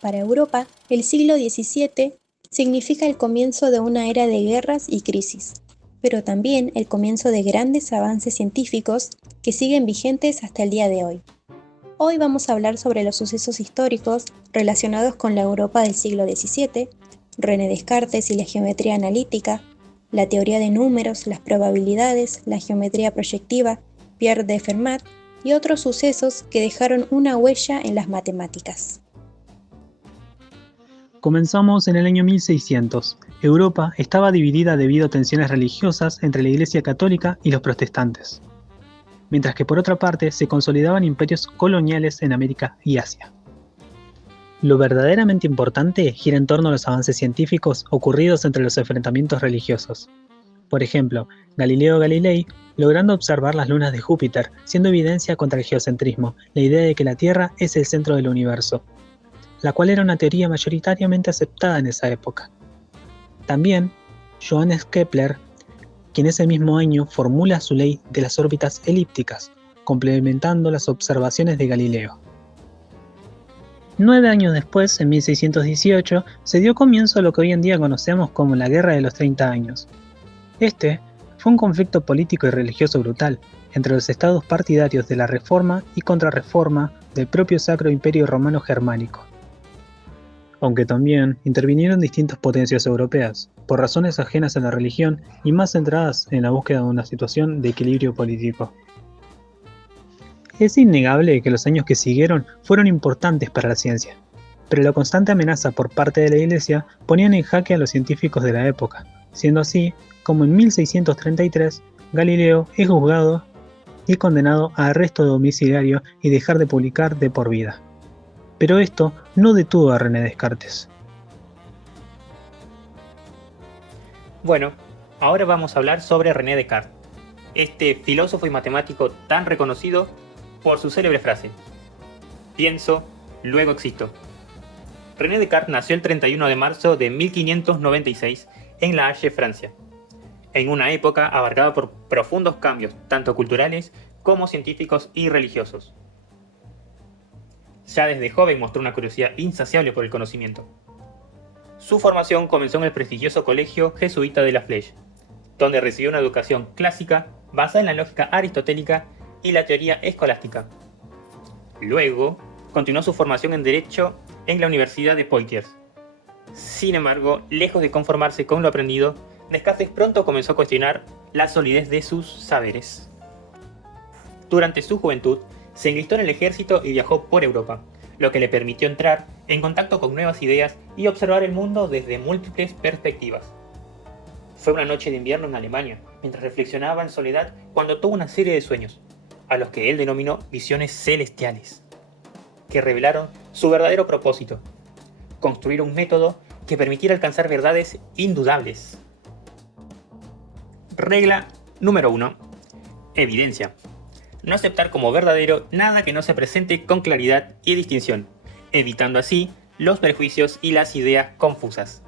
Para Europa, el siglo XVII significa el comienzo de una era de guerras y crisis, pero también el comienzo de grandes avances científicos que siguen vigentes hasta el día de hoy. Hoy vamos a hablar sobre los sucesos históricos relacionados con la Europa del siglo XVII, René Descartes y la geometría analítica, la teoría de números, las probabilidades, la geometría proyectiva, Pierre de Fermat y otros sucesos que dejaron una huella en las matemáticas. Comenzamos en el año 1600. Europa estaba dividida debido a tensiones religiosas entre la Iglesia Católica y los protestantes, mientras que por otra parte se consolidaban imperios coloniales en América y Asia. Lo verdaderamente importante gira en torno a los avances científicos ocurridos entre los enfrentamientos religiosos. Por ejemplo, Galileo Galilei logrando observar las lunas de Júpiter, siendo evidencia contra el geocentrismo, la idea de que la Tierra es el centro del universo, la cual era una teoría mayoritariamente aceptada en esa época. También, Johannes Kepler, quien ese mismo año formula su ley de las órbitas elípticas, complementando las observaciones de Galileo. 9 años después, en 1618, se dio comienzo a lo que hoy en día conocemos como la Guerra de los 30 años. Este fue un conflicto político y religioso brutal entre los estados partidarios de la Reforma y Contrarreforma del propio Sacro Imperio Romano Germánico. Aunque también intervinieron distintas potencias europeas, por razones ajenas a la religión y más centradas en la búsqueda de una situación de equilibrio político. Es innegable que los años que siguieron fueron importantes para la ciencia, pero la constante amenaza por parte de la Iglesia ponían en jaque a los científicos de la época, siendo así como en 1633 Galileo es juzgado y condenado a arresto domiciliario y dejar de publicar de por vida. Pero esto no detuvo a René Descartes. Bueno, ahora vamos a hablar sobre René Descartes, este filósofo y matemático tan reconocido por su célebre frase: pienso, luego existo. René Descartes nació el 31 de marzo de 1596 en La Haye, Francia, en una época abarcada por profundos cambios, tanto culturales como científicos y religiosos. Ya desde joven mostró una curiosidad insaciable por el conocimiento. Su formación comenzó en el prestigioso colegio jesuita de La Flèche, donde recibió una educación clásica basada en la lógica aristotélica y la teoría escolástica. Luego, continuó su formación en Derecho en la Universidad de Poitiers. Sin embargo, lejos de conformarse con lo aprendido, Descartes pronto comenzó a cuestionar la solidez de sus saberes. Durante su juventud, se enlistó en el ejército y viajó por Europa, lo que le permitió entrar en contacto con nuevas ideas y observar el mundo desde múltiples perspectivas. Fue una noche de invierno en Alemania, mientras reflexionaba en soledad cuando tuvo una serie de sueños, a los que él denominó visiones celestiales, que revelaron su verdadero propósito: construir un método que permitiera alcanzar verdades indudables. Regla número 1. Evidencia. No aceptar como verdadero nada que no se presente con claridad y distinción, evitando así los prejuicios y las ideas confusas.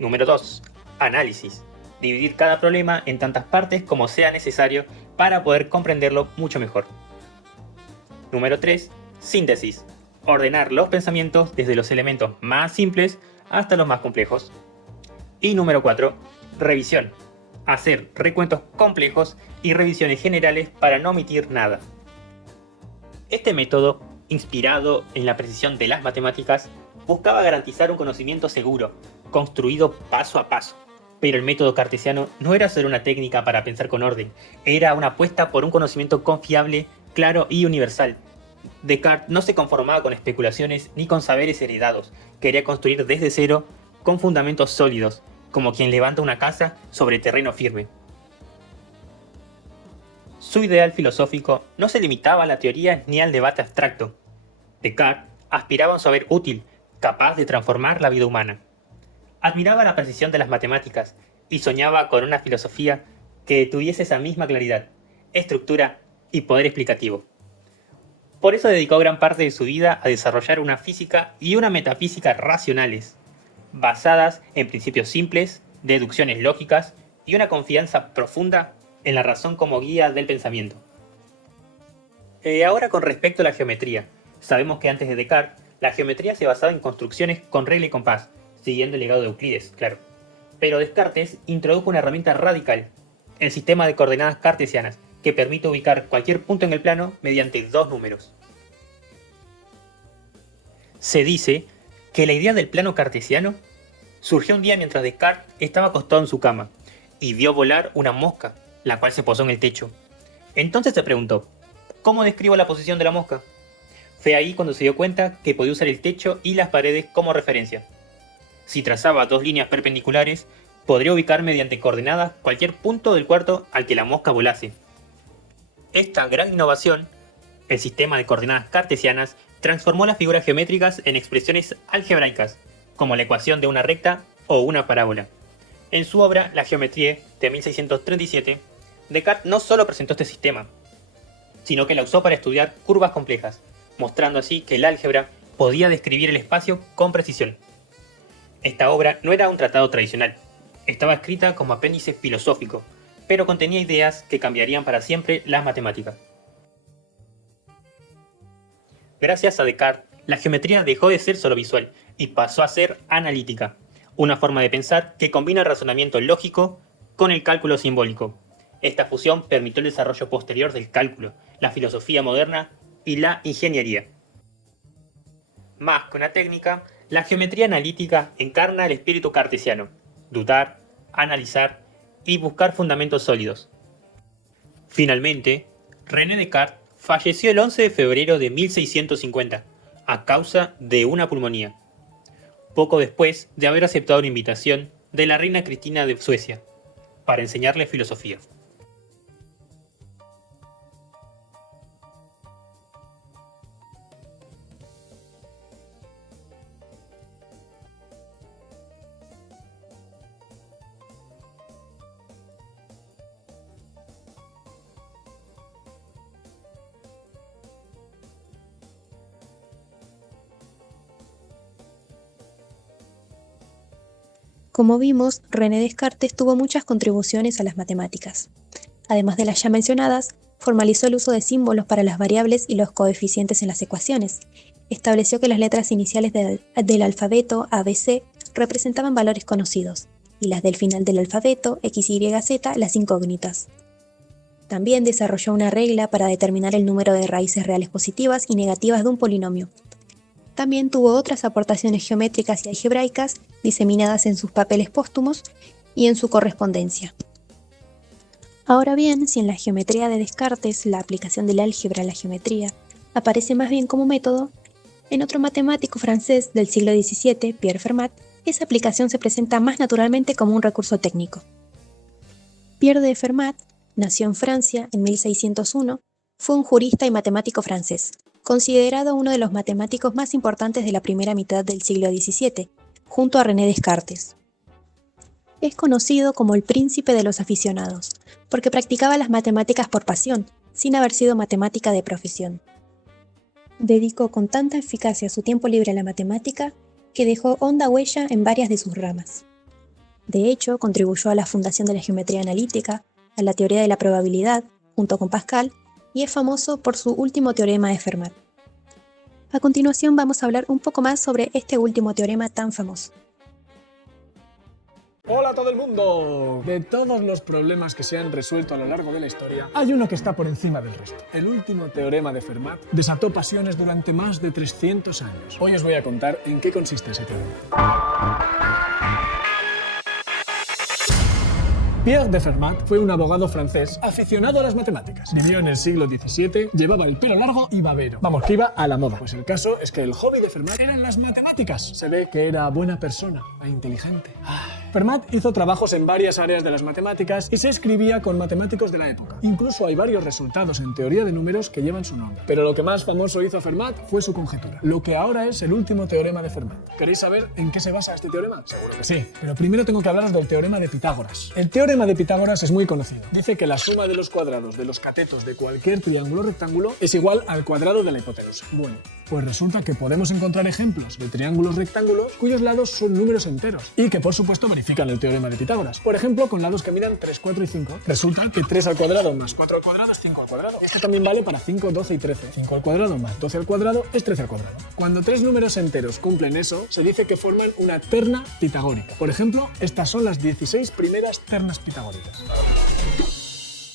Número 2. Análisis. Dividir cada problema en tantas partes como sea necesario para poder comprenderlo mucho mejor. Número 3. Síntesis. Ordenar los pensamientos desde los elementos más simples hasta los más complejos. Y número 4. Revisión. Hacer recuentos complejos y revisiones generales para no omitir nada. Este método, inspirado en la precisión de las matemáticas, buscaba garantizar un conocimiento seguro, construido paso a paso. Pero el método cartesiano no era solo una técnica para pensar con orden, era una apuesta por un conocimiento confiable, claro y universal. Descartes no se conformaba con especulaciones ni con saberes heredados, quería construir desde cero con fundamentos sólidos, como quien levanta una casa sobre terreno firme. Su ideal filosófico no se limitaba a la teoría ni al debate abstracto. Descartes aspiraba a un saber útil, capaz de transformar la vida humana. Admiraba la precisión de las matemáticas y soñaba con una filosofía que tuviese esa misma claridad, estructura y poder explicativo. Por eso dedicó gran parte de su vida a desarrollar una física y una metafísica racionales, basadas en principios simples, deducciones lógicas y una confianza profunda en la razón como guía del pensamiento. Ahora con respecto a la geometría, sabemos que antes de Descartes, La geometría se basaba en construcciones con regla y compás, siguiendo el legado de Euclides, claro. Pero Descartes introdujo una herramienta radical, el sistema de coordenadas cartesianas, que permite ubicar cualquier punto en el plano mediante dos números. Se dice que la idea del plano cartesiano surgió un día mientras Descartes estaba acostado en su cama y vio volar una mosca, la cual se posó en el techo. Entonces se preguntó, ¿cómo describo la posición de la mosca? Fue ahí cuando se dio cuenta que podía usar el techo y las paredes como referencia. Si trazaba dos líneas perpendiculares, podría ubicar mediante coordenadas cualquier punto del cuarto al que la mosca volase. Esta gran innovación, el sistema de coordenadas cartesianas, transformó las figuras geométricas en expresiones algebraicas, como la ecuación de una recta o una parábola. En su obra La Géométrie de 1637, Descartes no solo presentó este sistema, sino que la usó para estudiar curvas complejas, mostrando así que el álgebra podía describir el espacio con precisión. Esta obra no era un tratado tradicional, estaba escrita como apéndice filosófico, pero contenía ideas que cambiarían para siempre las matemáticas. Gracias a Descartes, la geometría dejó de ser solo visual y pasó a ser analítica, una forma de pensar que combina el razonamiento lógico con el cálculo simbólico. Esta fusión permitió el desarrollo posterior del cálculo, la filosofía moderna y la ingeniería. Más que una técnica, la geometría analítica encarna el espíritu cartesiano: dudar, analizar y buscar fundamentos sólidos. Finalmente, René Descartes falleció el 11 de febrero de 1650 a causa de una pulmonía, poco después de haber aceptado una invitación de la reina Cristina de Suecia para enseñarle filosofía. Como vimos, René Descartes tuvo muchas contribuciones a las matemáticas. Además de las ya mencionadas, formalizó el uso de símbolos para las variables y los coeficientes en las ecuaciones. Estableció que las letras iniciales del alfabeto ABC representaban valores conocidos, y las del final del alfabeto, X, Y, Z, las incógnitas. También desarrolló una regla para determinar el número de raíces reales positivas y negativas de un polinomio. También tuvo otras aportaciones geométricas y algebraicas diseminadas en sus papeles póstumos y en su correspondencia. Ahora bien, si en la geometría de Descartes la aplicación del álgebra a la geometría aparece más bien como método, en otro matemático francés del siglo XVII, Pierre Fermat, esa aplicación se presenta más naturalmente como un recurso técnico. Pierre de Fermat nació en Francia en 1601, fue un jurista y matemático francés, considerado uno de los matemáticos más importantes de la primera mitad del siglo XVII, junto a René Descartes. Es conocido como el príncipe de los aficionados, porque practicaba las matemáticas por pasión, sin haber sido matemática de profesión. Dedicó con tanta eficacia su tiempo libre a la matemática que dejó honda huella en varias de sus ramas. De hecho, contribuyó a la fundación de la geometría analítica, a la teoría de la probabilidad, junto con Pascal, y es famoso por su último teorema de Fermat. A continuación vamos a hablar un poco más sobre este último teorema tan famoso. ¡Hola a todo el mundo! De todos los problemas que se han resuelto a lo largo de la historia, hay uno que está por encima del resto. El último teorema de Fermat desató pasiones durante más de 300 años. Hoy os voy a contar en qué consiste ese teorema. Pierre de Fermat fue un abogado francés aficionado a las matemáticas. Vivió en el siglo XVII, llevaba el pelo largo y babero. Vamos, que iba a la moda. Pues el caso es que el hobby de Fermat eran las matemáticas. Se ve que era buena persona e inteligente. Fermat hizo trabajos en varias áreas de las matemáticas y se escribía con matemáticos de la época. Incluso hay varios resultados en teoría de números que llevan su nombre. Pero lo que más famoso hizo Fermat fue su conjetura, lo que ahora es el último teorema de Fermat. ¿Queréis saber en qué se basa este teorema? Seguro que sí. Pero primero tengo que hablaros del teorema de Pitágoras. El teorema de Pitágoras es muy conocido. Dice que la suma de los cuadrados de los catetos de cualquier triángulo rectángulo es igual al cuadrado de la hipotenusa. Bueno, Pues resulta que podemos encontrar ejemplos de triángulos rectángulos cuyos lados son números enteros y que por supuesto verifican el teorema de Pitágoras. Por ejemplo, con lados que midan 3, 4 y 5. Resulta que 3 al cuadrado más 4 al cuadrado es 5 al cuadrado. Esto también vale para 5, 12 y 13. 5 al cuadrado más 12 al cuadrado es 13 al cuadrado. Cuando tres números enteros cumplen eso, se dice que forman una terna pitagórica. Por ejemplo, estas son las 16 primeras ternas pitagóricas.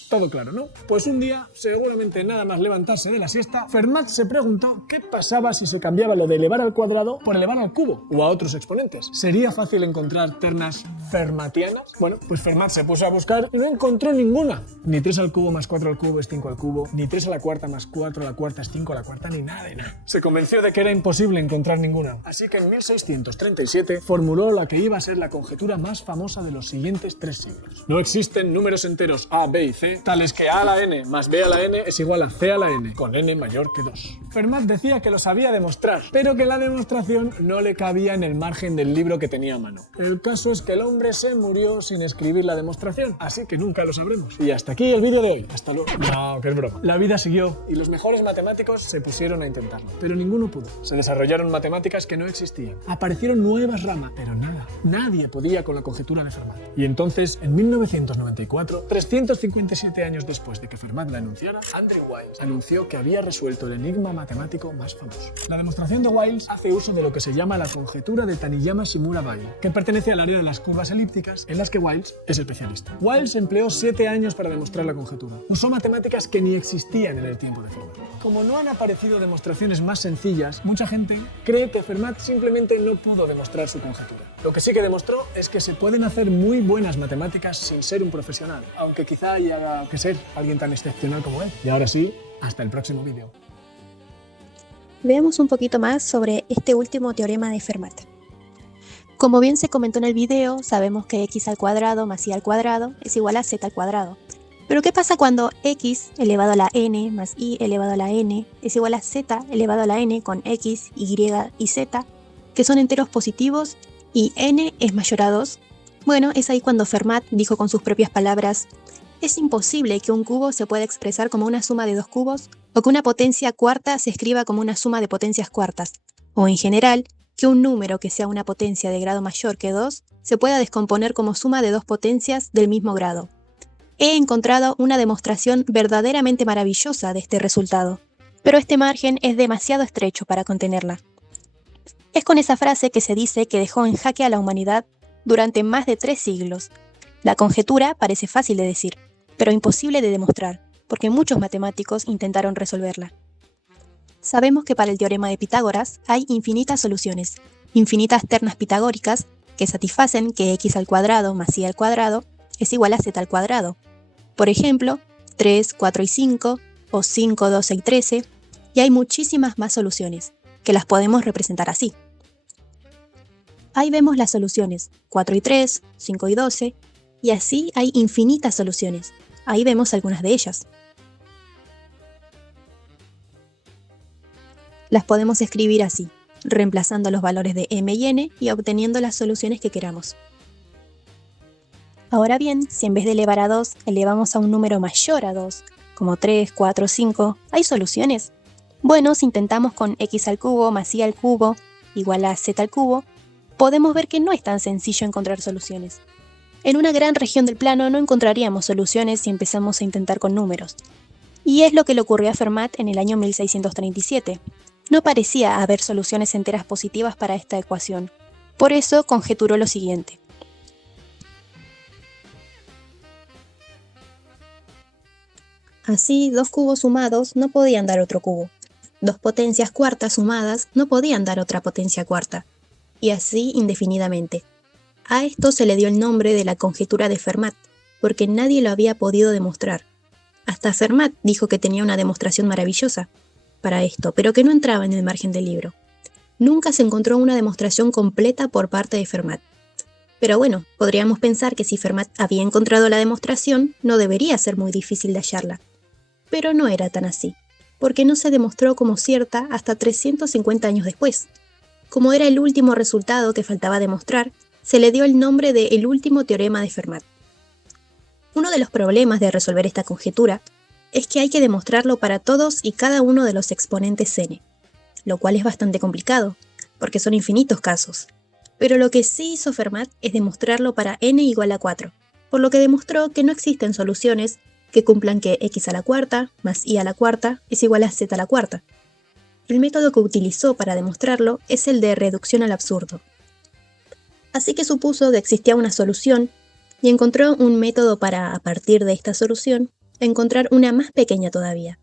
Todo claro, ¿no? Pues un día, seguramente nada más levantarse de la siesta, Fermat se preguntó qué pasaba si se cambiaba lo de elevar al cuadrado por elevar al cubo o a otros exponentes. ¿Sería fácil encontrar ternas fermatianas? Bueno, pues Fermat se puso a buscar y no encontró ninguna. Ni 3 al cubo más 4 al cubo es 5 al cubo, ni 3 a la cuarta más 4 a la cuarta es 5 a la cuarta, ni nada de nada. Se convenció de que era imposible encontrar ninguna. Así que en 1637 formuló la que iba a ser la conjetura más famosa de los siguientes 3 siglos. No existen números enteros A, B y C tales que a a la n más b a la n es igual a c a la n, con n mayor que 2. Fermat decía que lo sabía demostrar, pero que la demostración no le cabía en el margen del libro que tenía a mano. El caso es que el hombre se murió sin escribir la demostración, así que nunca lo sabremos. Y hasta aquí el vídeo de hoy. Hasta luego. No, que es broma. La vida siguió y los mejores matemáticos se pusieron a intentarlo, pero ninguno pudo. Se desarrollaron matemáticas que no existían. Aparecieron nuevas ramas, pero nada. Nadie podía con la conjetura de Fermat. Y entonces, en 1994, 357 años después de que Fermat la enunciara, Andrew Wiles anunció que había resuelto el enigma matemático más famoso. La demostración de Wiles hace uso de lo que se llama la conjetura de Taniyama-Shimura-Bai, que pertenece al área de las curvas elípticas en las que Wiles es especialista. Wiles empleó 7 años para demostrar la conjetura. Usó matemáticas que ni existían en el tiempo de Fermat. Como no han aparecido demostraciones más sencillas, mucha gente cree que Fermat simplemente no pudo demostrar su conjetura. Lo que sí que demostró es que se pueden hacer muy buenas matemáticas sin ser un profesional, aunque quizá haya que ser alguien tan excepcional como él. Y ahora sí, hasta el próximo vídeo. Veamos un poquito más sobre este último teorema de Fermat. Como bien se comentó en el video, sabemos que x al cuadrado más y al cuadrado es igual a z al cuadrado. Pero ¿qué pasa cuando x elevado a la n más y elevado a la n es igual a z elevado a la n con x, y y z, que son enteros positivos, y n es mayor a 2? Bueno, es ahí cuando Fermat dijo con sus propias palabras: es imposible que un cubo se pueda expresar como una suma de 2 cubos, o que una potencia cuarta se escriba como una suma de potencias cuartas, o en general, que un número que sea una potencia de grado mayor que 2 se pueda descomponer como suma de 2 potencias del mismo grado. He encontrado una demostración verdaderamente maravillosa de este resultado, pero este margen es demasiado estrecho para contenerla. Es con esa frase que se dice que dejó en jaque a la humanidad durante más de 3 siglos. La conjetura parece fácil de decir, pero imposible de demostrar, porque muchos matemáticos intentaron resolverla. Sabemos que para el teorema de Pitágoras hay infinitas soluciones, infinitas ternas pitagóricas que satisfacen que x al cuadrado más y al cuadrado es igual a z al cuadrado. Por ejemplo, 3, 4 y 5, o 5, 12 y 13, y hay muchísimas más soluciones, que las podemos representar así. Ahí vemos las soluciones, 4 y 3, 5 y 12, y así hay infinitas soluciones. Ahí vemos algunas de ellas. Las podemos escribir así, reemplazando los valores de m y n y obteniendo las soluciones que queramos. Ahora bien, si en vez de elevar a 2, elevamos a un número mayor a 2, como 3, 4, 5, ¿hay soluciones? Bueno, si intentamos con x al cubo más y al cubo igual a z al cubo, podemos ver que no es tan sencillo encontrar soluciones. En una gran región del plano no encontraríamos soluciones si empezamos a intentar con números. Y es lo que le ocurrió a Fermat en el año 1637. No parecía haber soluciones enteras positivas para esta ecuación. Por eso conjeturó lo siguiente. Así, 2 cubos sumados no podían dar otro cubo. 2 potencias cuartas sumadas no podían dar otra potencia cuarta. Y así indefinidamente. A esto se le dio el nombre de la conjetura de Fermat, porque nadie lo había podido demostrar. Hasta Fermat dijo que tenía una demostración maravillosa para esto, pero que no entraba en el margen del libro. Nunca se encontró una demostración completa por parte de Fermat. Pero bueno, podríamos pensar que si Fermat había encontrado la demostración, no debería ser muy difícil de hallarla. Pero no era tan así, porque no se demostró como cierta hasta 350 años después. Como era el último resultado que faltaba demostrar, se le dio el nombre de el último teorema de Fermat. Uno de los problemas de resolver esta conjetura es que hay que demostrarlo para todos y cada uno de los exponentes n. lo cual es bastante complicado, porque son infinitos casos. Pero lo que sí hizo Fermat es demostrarlo para n igual a 4, por lo que demostró que no existen soluciones que cumplan que x a la cuarta más y a la cuarta es igual a z a la cuarta. El método que utilizó para demostrarlo es el de reducción al absurdo. Así que supuso que existía una solución y encontró un método para, a partir de esta solución, encontrar una más pequeña todavía.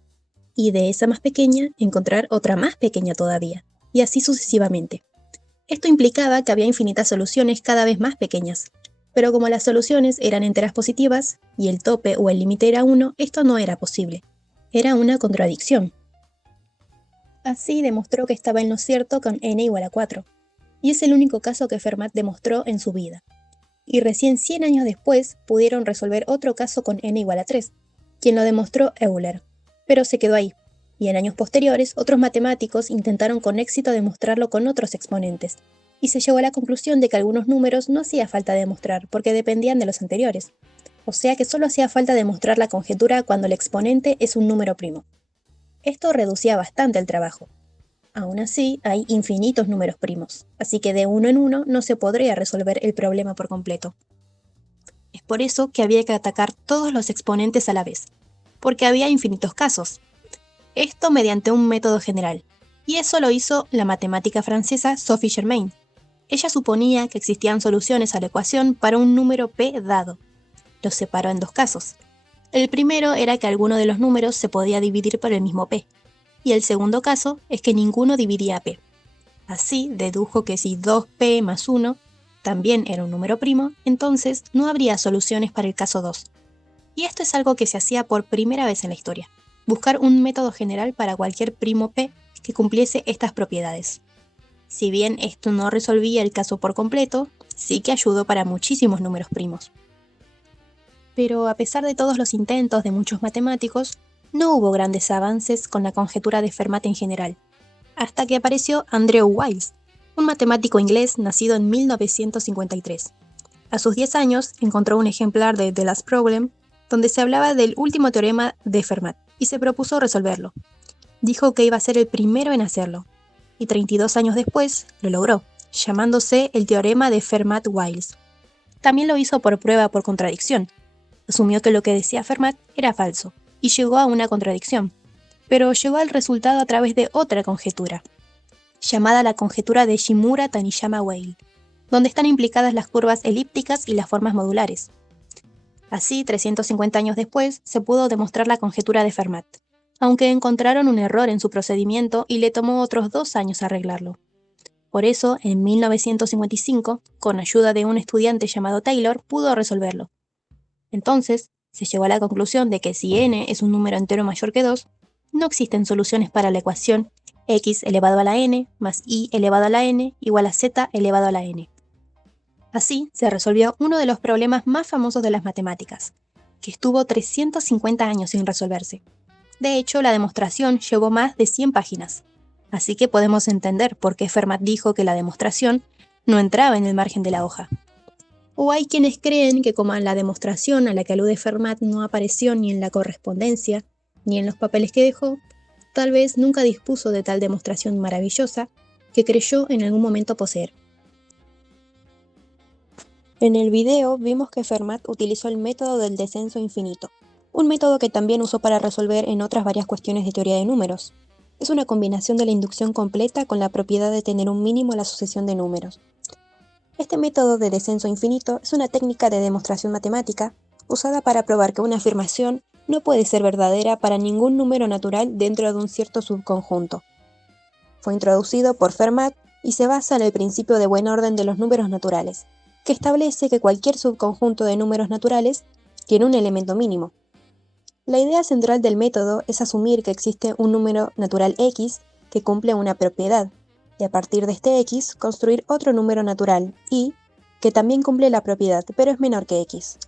Y de esa más pequeña, encontrar otra más pequeña todavía, y así sucesivamente. Esto implicaba que había infinitas soluciones cada vez más pequeñas, pero como las soluciones eran enteras positivas, y el tope o el límite era 1, esto no era posible. Era una contradicción. Así demostró que estaba en lo cierto con n igual a 4, y es el único caso que Fermat demostró en su vida. Y recién 100 años después pudieron resolver otro caso con n igual a 3, quien lo demostró Euler, pero se quedó ahí, y en años posteriores otros matemáticos intentaron con éxito demostrarlo con otros exponentes, y se llegó a la conclusión de que algunos números no hacía falta demostrar porque dependían de los anteriores, o sea que solo hacía falta demostrar la conjetura cuando el exponente es un número primo. Esto reducía bastante el trabajo. Aún así, hay infinitos números primos, así que de uno en uno no se podría resolver el problema por completo. Es por eso que había que atacar todos los exponentes a la vez, porque había infinitos casos. Esto mediante un método general, y eso lo hizo la matemática francesa Sophie Germain. Ella suponía que existían soluciones a la ecuación para un número p dado. Los separó en dos casos. El primero era que alguno de los números se podía dividir por el mismo p, y el segundo caso es que ninguno dividía a p. Así dedujo que si 2p más 1 también era un número primo, entonces no habría soluciones para el caso 2. Y esto es algo que se hacía por primera vez en la historia, buscar un método general para cualquier primo p que cumpliese estas propiedades. Si bien esto no resolvía el caso por completo, sí que ayudó para muchísimos números primos. Pero a pesar de todos los intentos de muchos matemáticos, no hubo grandes avances con la conjetura de Fermat en general, hasta que apareció Andrew Wiles, un matemático inglés nacido en 1953. A sus 10 años encontró un ejemplar de The Last Problem, donde se hablaba del último teorema de Fermat, y se propuso resolverlo. Dijo que iba a ser el primero en hacerlo, y 32 años después lo logró, llamándose el teorema de Fermat-Wiles. También lo hizo por prueba por contradicción. Asumió que lo que decía Fermat era falso, y llegó a una contradicción, pero llegó al resultado a través de otra conjetura, llamada la conjetura de Shimura-Taniyama-Weil, donde están implicadas las curvas elípticas y las formas modulares. Así, 350 años después, se pudo demostrar la conjetura de Fermat, aunque encontraron un error en su procedimiento y le tomó otros 2 años arreglarlo. Por eso, en 1955, con ayuda de un estudiante llamado Taylor, pudo resolverlo. Entonces, se llegó a la conclusión de que si n es un número entero mayor que 2, no existen soluciones para la ecuación x elevado a la n más y elevado a la n igual a z elevado a la n. Así se resolvió uno de los problemas más famosos de las matemáticas, que estuvo 350 años sin resolverse. De hecho, la demostración llevó más de 100 páginas, así que podemos entender por qué Fermat dijo que la demostración no entraba en el margen de la hoja. O hay quienes creen que como la demostración a la que alude Fermat no apareció ni en la correspondencia, ni en los papeles que dejó, tal vez nunca dispuso de tal demostración maravillosa que creyó en algún momento poseer. En el video vimos que Fermat utilizó el método del descenso infinito, un método que también usó para resolver en otras varias cuestiones de teoría de números. Es una combinación de la inducción completa con la propiedad de tener un mínimo a la sucesión de números. Este método de descenso infinito es una técnica de demostración matemática usada para probar que una afirmación no puede ser verdadera para ningún número natural dentro de un cierto subconjunto. Fue introducido por Fermat y se basa en el principio de buen orden de los números naturales, que establece que cualquier subconjunto de números naturales tiene un elemento mínimo. La idea central del método es asumir que existe un número natural x que cumple una propiedad, y a partir de este x construir otro número natural, y, que también cumple la propiedad, pero es menor que x.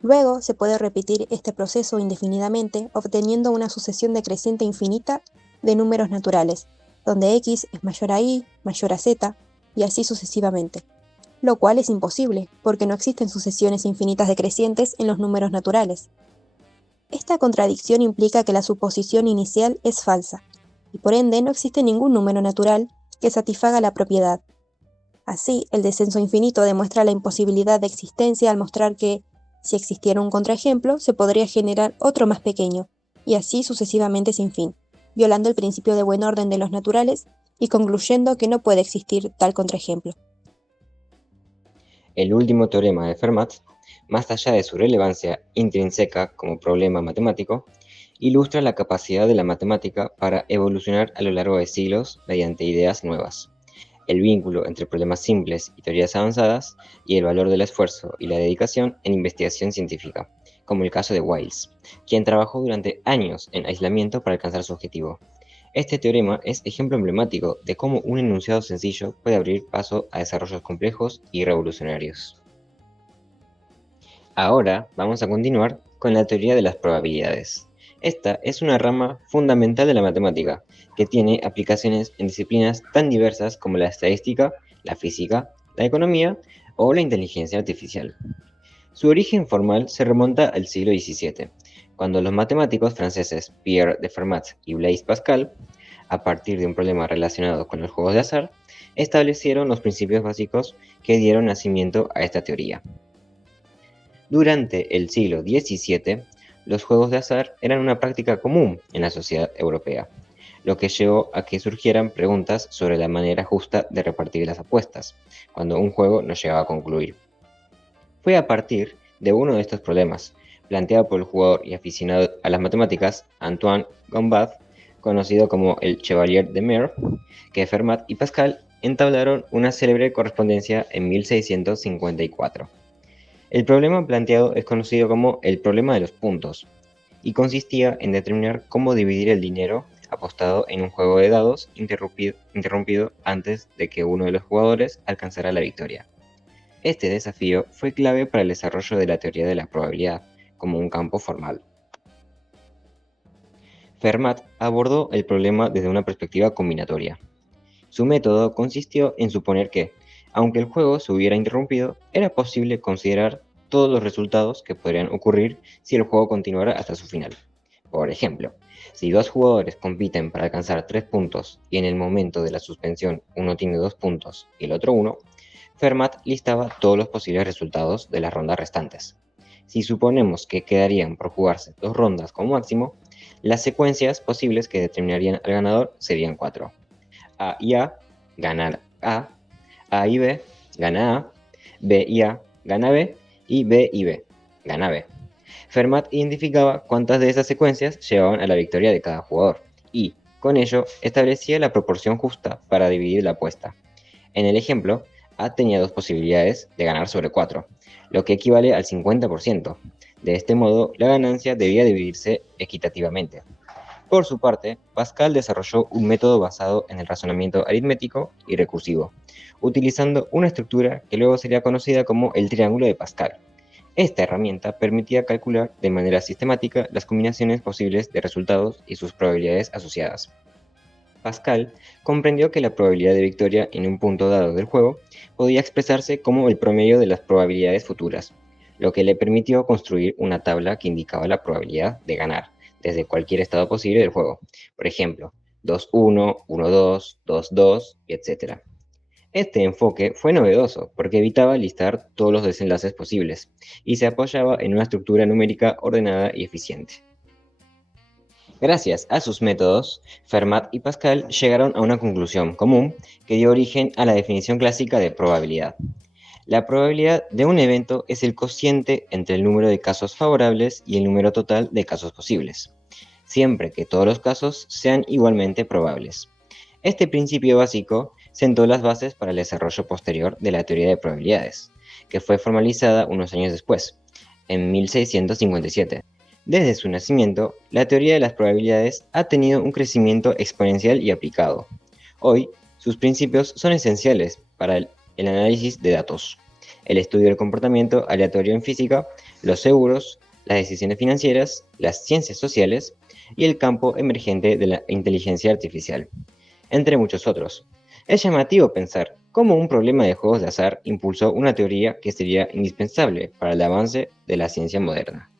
Luego se puede repetir este proceso indefinidamente, obteniendo una sucesión decreciente infinita de números naturales, donde x es mayor a y, mayor a z, y así sucesivamente. Lo cual es imposible, porque no existen sucesiones infinitas decrecientes en los números naturales. Esta contradicción implica que la suposición inicial es falsa, y por ende no existe ningún número natural que satisfaga la propiedad. Así, el descenso infinito demuestra la imposibilidad de existencia al mostrar que, si existiera un contraejemplo, se podría generar otro más pequeño, y así sucesivamente sin fin, violando el principio de buen orden de los naturales y concluyendo que no puede existir tal contraejemplo. El último teorema de Fermat, más allá de su relevancia intrínseca como problema matemático, ilustra la capacidad de la matemática para evolucionar a lo largo de siglos mediante ideas nuevas. El vínculo entre problemas simples y teorías avanzadas, y el valor del esfuerzo y la dedicación en investigación científica, como el caso de Wiles, quien trabajó durante años en aislamiento para alcanzar su objetivo. Este teorema es ejemplo emblemático de cómo un enunciado sencillo puede abrir paso a desarrollos complejos y revolucionarios. Ahora vamos a continuar con la teoría de las probabilidades. Esta es una rama fundamental de la matemática, que tiene aplicaciones en disciplinas tan diversas como la estadística, la física, la economía o la inteligencia artificial. Su origen formal se remonta al siglo XVII, cuando los matemáticos franceses Pierre de Fermat y Blaise Pascal, a partir de un problema relacionado con los juegos de azar, establecieron los principios básicos que dieron nacimiento a esta teoría. Durante el siglo XVII, los juegos de azar eran una práctica común en la sociedad europea, lo que llevó a que surgieran preguntas sobre la manera justa de repartir las apuestas, cuando un juego no llegaba a concluir. Fue a partir de uno de estos problemas, planteado por el jugador y aficionado a las matemáticas Antoine Gombath, conocido como el Chevalier de Mer, que Fermat y Pascal entablaron una célebre correspondencia en 1654. El problema planteado es conocido como el problema de los puntos, y consistía en determinar cómo dividir el dinero apostado en un juego de dados interrumpido antes de que uno de los jugadores alcanzara la victoria. Este desafío fue clave para el desarrollo de la teoría de la probabilidad como un campo formal. Fermat abordó el problema desde una perspectiva combinatoria. Su método consistió en suponer que, aunque el juego se hubiera interrumpido, era posible considerar todos los resultados que podrían ocurrir si el juego continuara hasta su final. Por ejemplo, si dos jugadores compiten para alcanzar 3 puntos y en el momento de la suspensión uno tiene 2 puntos y el otro 1, Fermat listaba todos los posibles resultados de las rondas restantes. Si suponemos que quedarían por jugarse 2 rondas como máximo, las secuencias posibles que determinarían al ganador serían 4. A y A, ganar A y B, gana A, B y A, gana B, y B y B, gana B. Fermat identificaba cuántas de esas secuencias llevaban a la victoria de cada jugador, y, con ello, establecía la proporción justa para dividir la apuesta. En el ejemplo, A tenía 2 posibilidades de ganar sobre 4, lo que equivale al 50%. De este modo, la ganancia debía dividirse equitativamente. Por su parte, Pascal desarrolló un método basado en el razonamiento aritmético y recursivo, utilizando una estructura que luego sería conocida como el triángulo de Pascal. Esta herramienta permitía calcular de manera sistemática las combinaciones posibles de resultados y sus probabilidades asociadas. Pascal comprendió que la probabilidad de victoria en un punto dado del juego podía expresarse como el promedio de las probabilidades futuras, lo que le permitió construir una tabla que indicaba la probabilidad de ganar desde cualquier estado posible del juego, por ejemplo, 2-1, 1-2, 2-2, etc. Este enfoque fue novedoso porque evitaba listar todos los desenlaces posibles y se apoyaba en una estructura numérica ordenada y eficiente. Gracias a sus métodos, Fermat y Pascal llegaron a una conclusión común que dio origen a la definición clásica de probabilidad. La probabilidad de un evento es el cociente entre el número de casos favorables y el número total de casos posibles, siempre que todos los casos sean igualmente probables. Este principio básico sentó las bases para el desarrollo posterior de la teoría de probabilidades, que fue formalizada unos años después, en 1657. Desde su nacimiento, la teoría de las probabilidades ha tenido un crecimiento exponencial y aplicado. Hoy, sus principios son esenciales para el análisis de datos, el estudio del comportamiento aleatorio en física, los seguros, las decisiones financieras, las ciencias sociales y el campo emergente de la inteligencia artificial, entre muchos otros. Es llamativo pensar cómo un problema de juegos de azar impulsó una teoría que sería indispensable para el avance de la ciencia moderna.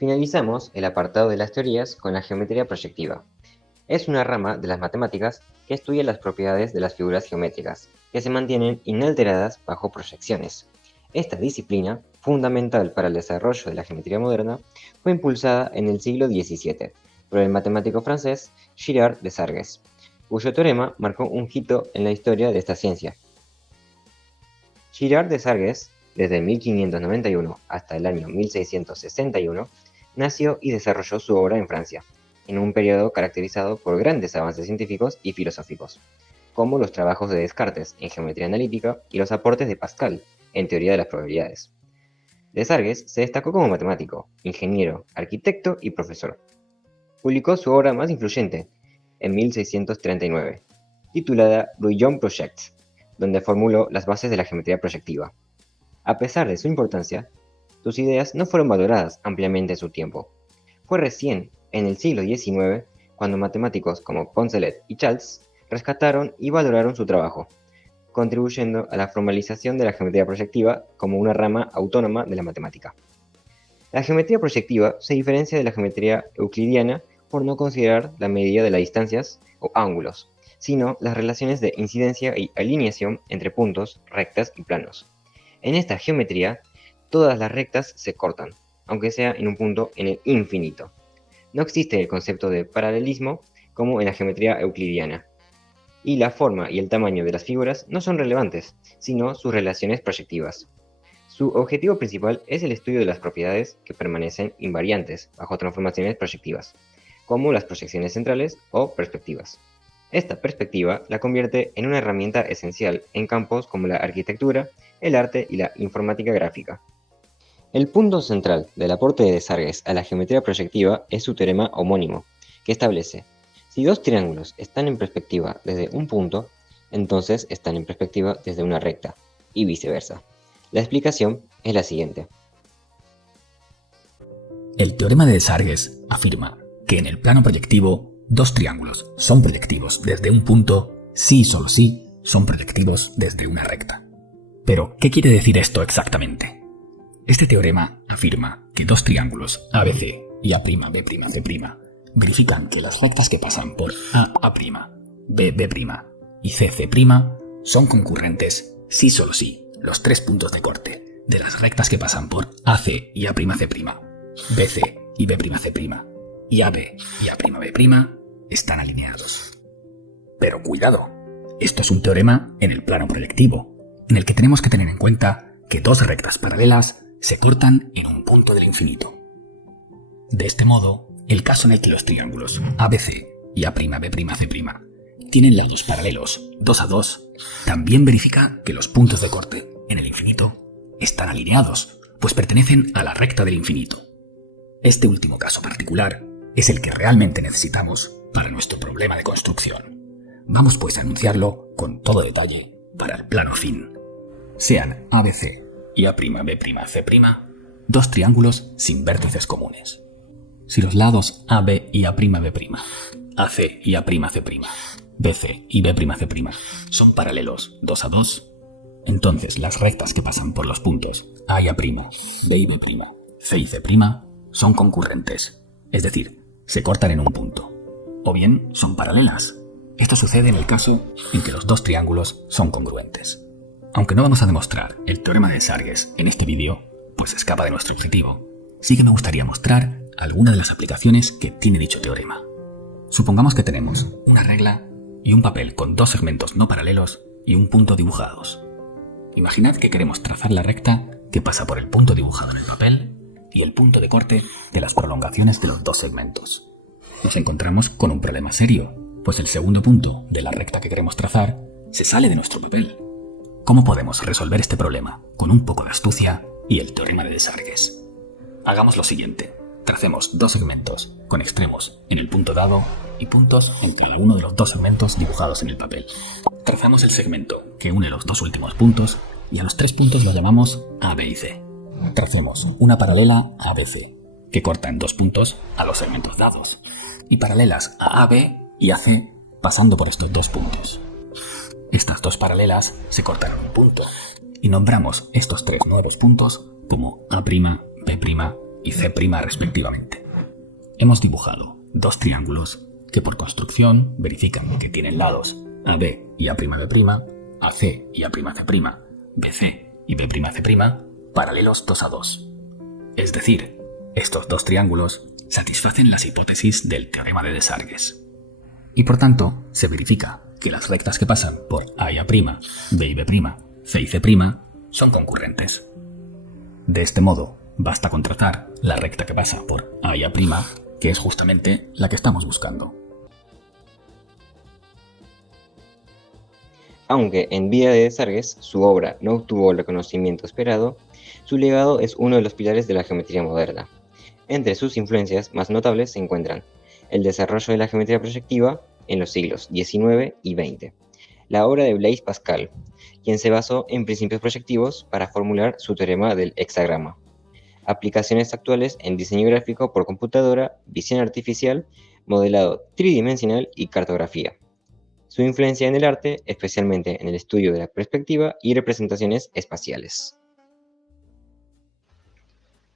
Finalizamos el apartado de las teorías con la geometría proyectiva. Es una rama de las matemáticas que estudia las propiedades de las figuras geométricas, que se mantienen inalteradas bajo proyecciones. Esta disciplina, fundamental para el desarrollo de la geometría moderna, fue impulsada en el siglo XVII por el matemático francés Girard de Sargues, cuyo teorema marcó un hito en la historia de esta ciencia. Girard de Sargues, desde 1591 hasta el año 1661, nació y desarrolló su obra en Francia, en un periodo caracterizado por grandes avances científicos y filosóficos, como los trabajos de Descartes en geometría analítica y los aportes de Pascal en teoría de las probabilidades. De Sargues se destacó como matemático, ingeniero, arquitecto y profesor. Publicó su obra más influyente en 1639, titulada Brouillon Projects, donde formuló las bases de la geometría proyectiva. A pesar de su importancia, sus ideas no fueron valoradas ampliamente en su tiempo. Fue recién, en el siglo XIX, cuando matemáticos como Poncelet y Charles rescataron y valoraron su trabajo, contribuyendo a la formalización de la geometría proyectiva como una rama autónoma de la matemática. La geometría proyectiva se diferencia de la geometría euclidiana por no considerar la medida de las distancias o ángulos, sino las relaciones de incidencia y alineación entre puntos, rectas y planos. En esta geometría, todas las rectas se cortan, aunque sea en un punto en el infinito. No existe el concepto de paralelismo como en la geometría euclidiana, y la forma y el tamaño de las figuras no son relevantes, sino sus relaciones proyectivas. Su objetivo principal es el estudio de las propiedades que permanecen invariantes bajo transformaciones proyectivas, como las proyecciones centrales o perspectivas. Esta perspectiva la convierte en una herramienta esencial en campos como la arquitectura, el arte y la informática gráfica. El punto central del aporte de Sargues a la geometría proyectiva es su teorema homónimo, que establece: si dos triángulos están en perspectiva desde un punto, entonces están en perspectiva desde una recta, y viceversa. La explicación es la siguiente. El teorema de Sargues afirma que en el plano proyectivo, dos triángulos son proyectivos desde un punto si y solo si son proyectivos desde una recta. Pero, ¿qué quiere decir esto exactamente? Este teorema afirma que dos triángulos ABC y A'B'C' verifican que las rectas que pasan por AA', BB' y CC' son concurrentes si y solo si los tres puntos de corte de las rectas que pasan por AC y A'C', BC y B'C' y AB y A'B' están alineados. Pero cuidado, esto es un teorema en el plano proyectivo, en el que tenemos que tener en cuenta que dos rectas paralelas se cortan en un punto del infinito. De este modo, el caso en el que los triángulos ABC y A'B'C' tienen lados paralelos 2 a 2, también verifica que los puntos de corte en el infinito están alineados, pues pertenecen a la recta del infinito. Este último caso particular es el que realmente necesitamos para nuestro problema de construcción. Vamos pues a enunciarlo con todo detalle para el plano fin. Sean ABC y A'B'C' dos triángulos sin vértices comunes. Si los lados AB y A'B'B', AC y A'C', BC y B'C' son paralelos 2 a 2, entonces las rectas que pasan por los puntos A y A', B y B', C y C' son concurrentes, es decir, se cortan en un punto, o bien son paralelas. Esto sucede en el caso en que los dos triángulos son congruentes. Aunque no vamos a demostrar el teorema de Sargues en este vídeo, pues escapa de nuestro objetivo, sí que me gustaría mostrar algunas de las aplicaciones que tiene dicho teorema. Supongamos que tenemos una regla y un papel con dos segmentos no paralelos y un punto dibujados. Imaginad que queremos trazar la recta que pasa por el punto dibujado en el papel y el punto de corte de las prolongaciones de los dos segmentos. Nos encontramos con un problema serio, pues el segundo punto de la recta que queremos trazar se sale de nuestro papel. ¿Cómo podemos resolver este problema con un poco de astucia y el teorema de Sargues? Hagamos lo siguiente. Tracemos dos segmentos con extremos en el punto dado y puntos en cada uno de los dos segmentos dibujados en el papel. Trazamos el segmento que une los dos últimos puntos y a los tres puntos los llamamos A, B y C. Tracemos una paralela a ABC, que corta en dos puntos a los segmentos dados, y paralelas a AB y a C pasando por estos dos puntos. Estas dos paralelas se cortan en un punto, y nombramos estos tres nuevos puntos como A', B' y C' respectivamente. Hemos dibujado dos triángulos que por construcción verifican que tienen lados AD y A'B', AC y A'C', BC y B'C', paralelos 2 a 2. Es decir, estos dos triángulos satisfacen las hipótesis del teorema de Desargues. Y por tanto, se verifica que las rectas que pasan por A y A', B y B', C y C' son concurrentes. De este modo, basta con trazar la recta que pasa por A y A', que es justamente la que estamos buscando. Aunque en vida de Desargues su obra no obtuvo el reconocimiento esperado, su legado es uno de los pilares de la geometría moderna. Entre sus influencias más notables se encuentran el desarrollo de la geometría proyectiva en los siglos XIX y XX, la obra de Blaise Pascal, quien se basó en principios proyectivos para formular su teorema del hexagrama, aplicaciones actuales en diseño gráfico por computadora, visión artificial, modelado tridimensional y cartografía. Su influencia en el arte, especialmente en el estudio de la perspectiva y representaciones espaciales.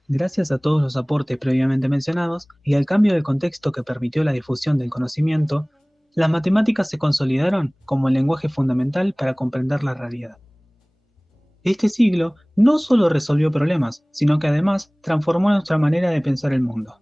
Gracias a todos los aportes previamente mencionados y al cambio de contexto que permitió la difusión del conocimiento, las matemáticas se consolidaron como el lenguaje fundamental para comprender la realidad. Este siglo no solo resolvió problemas, sino que además transformó nuestra manera de pensar el mundo.